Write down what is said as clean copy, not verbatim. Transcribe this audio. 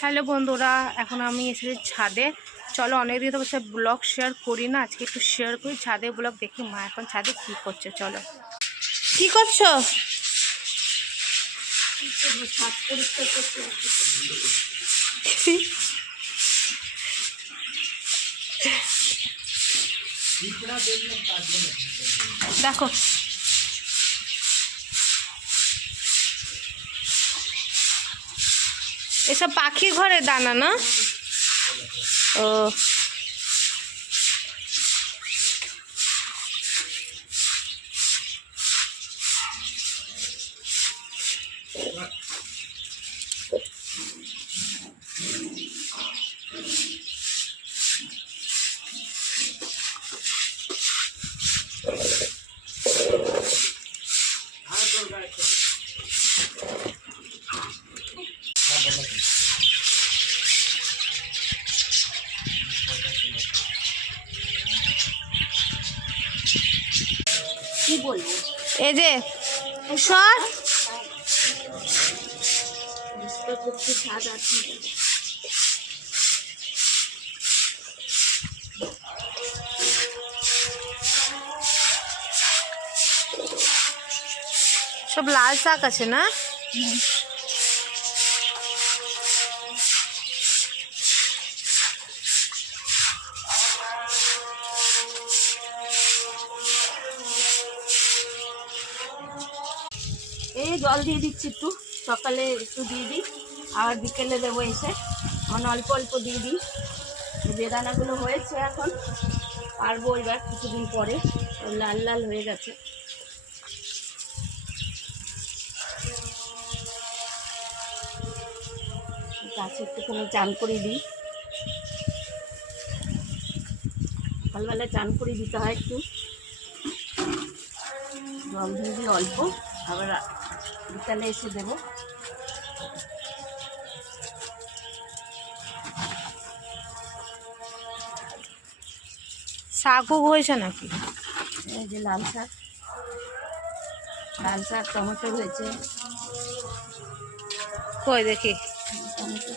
Hello বন্ধুরা, এখন আমি এসেছি ছাদে। চলো, অনেকদিন তো বসে ব্লগ শেয়ার করি না, আজকে একটু শেয়ার করি ছাদে ব্লগ। দেখি মা এখন ছাদে কি করছে। চলো, কি করছো? দেখো, এসব পাখির ঘরের দানা না? ও, কি বলবো, এই যে সর। স্বাদ আছে। সব লাল শাক আছে না? এই জল দিয়ে দিচ্ছি, একটু সকালে একটু দিয়ে দিই, আর বিকেলে দেবো এসে। মানে অল্প অল্প দিয়ে দিই। বেদানাগুলো হয়েছে, এখন পারবো এবার কিছুদিন পরে। লাল লাল হয়ে গেছে। গাছে একটুখানি চান করে দিই, সকালবেলায় চান করে দিতে হয় একটু। জল দিয়ে দিই অল্প, আবার বিকালে এসে দেবো। শাকও হয়েছে নাকি? এই যে লাল শাক, লাল শাক, টমেটো হয়েছে। কই দেখি। টমেটো